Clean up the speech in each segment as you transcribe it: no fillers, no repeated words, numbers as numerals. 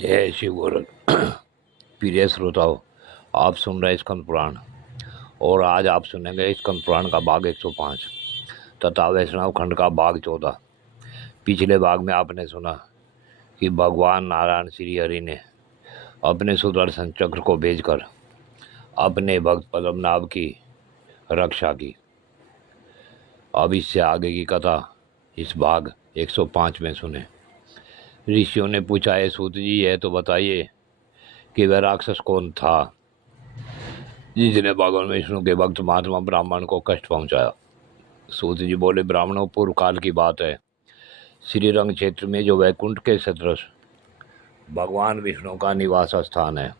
जय शिव गोरख। प्रिय श्रोताओं, आप सुन रहे स्कंद पुराण और आज आप सुनेंगे स्कंद पुराण का भाग 105 तथा वैष्णव खंड का भाग 14। पिछले भाग में आपने सुना कि भगवान नारायण श्री हरि ने अपने सुदर्शन चक्र को भेजकर अपने भक्त पद्मनाभ की रक्षा की। अब इससे आगे की कथा इस भाग 105 में सुने। ऋषियों ने पूछा, है सूत जी, यह तो बताइए कि वह राक्षस कौन था जिसने भगवान विष्णु के भक्त महात्मा ब्राह्मण को कष्ट पहुंचाया। सूत जी बोले, ब्राह्मणों, पूर्व काल की बात है। श्रीरंग क्षेत्र में जो वैकुंठ के सदृश भगवान विष्णु का निवास स्थान है,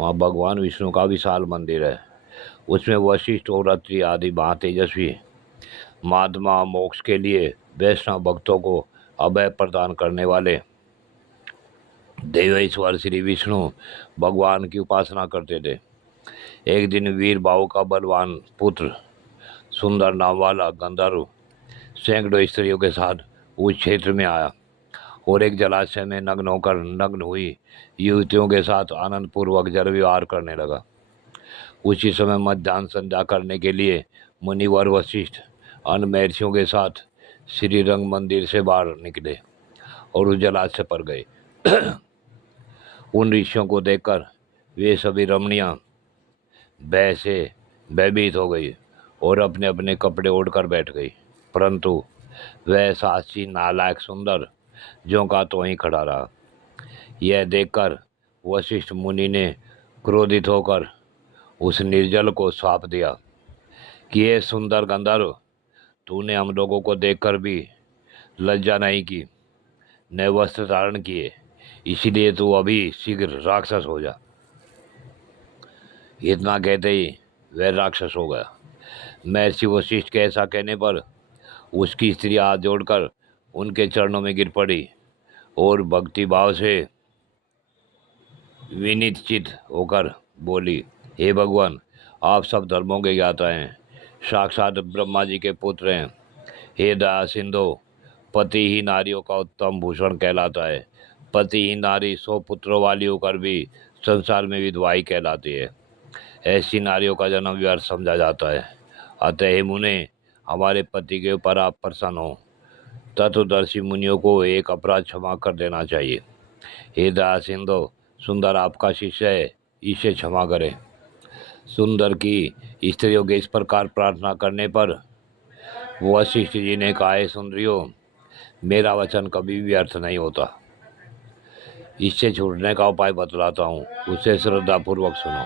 वहाँ भगवान विष्णु का विशाल मंदिर है। उसमें वशिष्ठ और अत्रि आदि महातेजस्वी महात्मा मोक्ष के लिए वैष्णव भक्तों को अभय प्रदान करने वाले देवेश्वर श्री विष्णु भगवान की उपासना करते थे। एक दिन वीर बाहु का बलवान पुत्र सुंदर नाम वाला गंधर्व सैकड़ों स्त्रियों के साथ उस क्षेत्र में आया और एक जलाशय में नग्न होकर नग्न हुई युवतियों के साथ आनंद पूर्वक जल विहार करने लगा। उसी समय मध्याह्न संध्या करने के लिए मुनिवर वशिष्ठ अन्य महर्षियों के साथ श्रीरंग मंदिर से बाहर निकले और उस जलाशय पर गए। उन ऋषियों को देखकर वे सभी रमणियां भय से भयभीत हो गई और अपने अपने कपड़े ओढ़कर बैठ गई, परंतु वह साहसी नालायक सुंदर ज्यों का तो वहीं खड़ा रहा। यह देखकर वशिष्ठ मुनि ने क्रोधित होकर उस निर्जल को श्राप दिया कि ये सुंदर गंधर्व, तूने हम लोगों को देखकर भी लज्जा नहीं की, न वस्त्र धारण किए, इसलिए तू अभी शीघ्र राक्षस हो जा। इतना कहते ही वह राक्षस हो गया। महर्षि वशिष्ठ के ऐसा कहने पर उसकी स्त्री हाथ जोड़कर उनके चरणों में गिर पड़ी और भक्ति भाव से विनीत चित होकर बोली, हे भगवान, आप सब धर्मों के ज्ञाता हैं, साक्षात ब्रह्मा जी के पुत्र हैं। हे दया सिंधु, पति ही नारियों का उत्तम भूषण कहलाता है। पति ही नारी 100 पुत्रों वाली होकर भी संसार में विधवाई कहलाती है। ऐसी नारियों का जन्म व्यर्थ समझा जाता है। अतः हे मुने, हमारे पति के ऊपर आप प्रसन्न हो। तत्वदर्शी मुनियों को एक अपराध क्षमा कर देना चाहिए। हे दया सिंधु, सुंदर आपका शिष्य है, इसे क्षमा करें। सुंदर की स्त्रियों के इस प्रकार प्रार्थना करने पर वशिष्ठ जी ने कहा, हे सुंदरियों, मेरा वचन कभी भी व्यर्थ नहीं होता। इससे छूटने का उपाय बतलाता हूँ, उसे श्रद्धापूर्वक सुनो।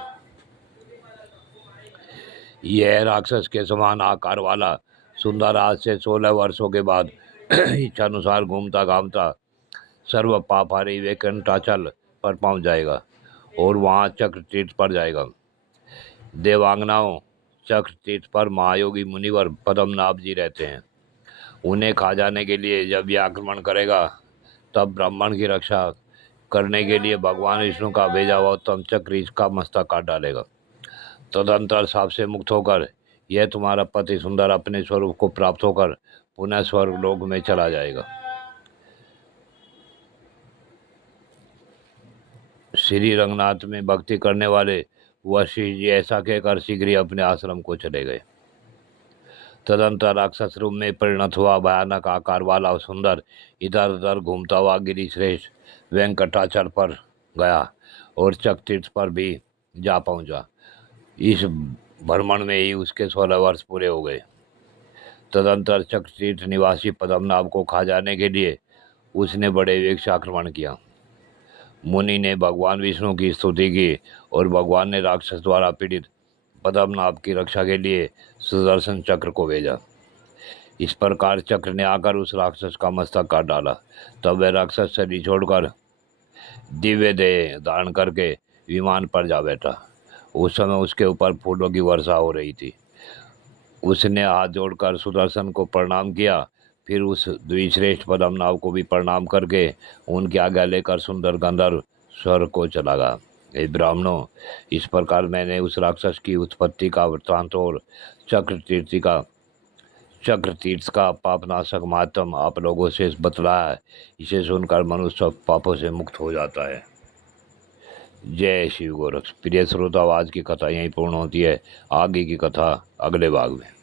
यह राक्षस के समान आकार वाला सुंदर आज से 16 वर्षों के बाद इच्छानुसार घूमता घामता सर्व पापहारी वैकुंठाचल पर पहुंच जाएगा और वहां चक्र तीर्थ पर जाएगा। देवांगनाओं चक्र तीर्थ पर महायोगी मुनिवर पद्मनाभ जी रहते हैं। उन्हें खा जाने के लिए जब यह आक्रमण करेगा, तब ब्राह्मण की रक्षा करने के लिए भगवान विष्णु का भेजा हुआ उत्तम चक्र इसका मस्तक काट डालेगा। तदंतर साप से मुक्त होकर यह तुम्हारा पति सुंदर अपने स्वरूप को प्राप्त होकर पुनः स्वर्ग लोक में चला जाएगा। श्री रंगनाथ में भक्ति करने वाले वशिष्ठ जी ऐसा कहकर शीघ्र ही अपने आश्रम को चले गए। तदंतर राक्षस रूप में परिणत हुआ भयानक आकार वाला सुंदर इधर उधर घूमता हुआ गिरिश्रेष्ठ वेंकटाचल पर गया और चक्र तीर्थ पर भी जा पहुंचा। इस भ्रमण में ही उसके 16 वर्ष पूरे हो गए। तदंतर चक्र तीर्थ निवासी पद्मनाभ को खा जाने के लिए उसने बड़े वेग से आक्रमण किया। मुनि ने भगवान विष्णु की स्तुति की और भगवान ने राक्षस द्वारा पीड़ित पद्मनाभ की रक्षा के लिए सुदर्शन चक्र को भेजा। इस प्रकार चक्र ने आकर उस राक्षस का मस्तक काट डाला। तब वह राक्षस शरीर छोड़कर दिव्य देह धारण करके विमान पर जा बैठा। उस समय उसके ऊपर फूलों की वर्षा हो रही थी। उसने हाथ जोड़कर सुदर्शन को प्रणाम किया, फिर उस द्विश्रेष्ठ पद्मनाभ को भी प्रणाम करके उनकी आज्ञा लेकर सुंदर गंधर्व स्वर्ग को चला गया। हे ब्राह्मणों, इस प्रकार मैंने उस राक्षस की उत्पत्ति का वृत्तांत और चक्र तीर्थी का चक्र तीर्थ का पापनाशक महात्म आप लोगों से बतलाया है। इसे सुनकर मनुष्य सब पापों से मुक्त हो जाता है। जय शिव गोरख। प्रिय श्रोता, आज की कथा यहीं पूर्ण होती है। आगे की कथा अगले भाग में।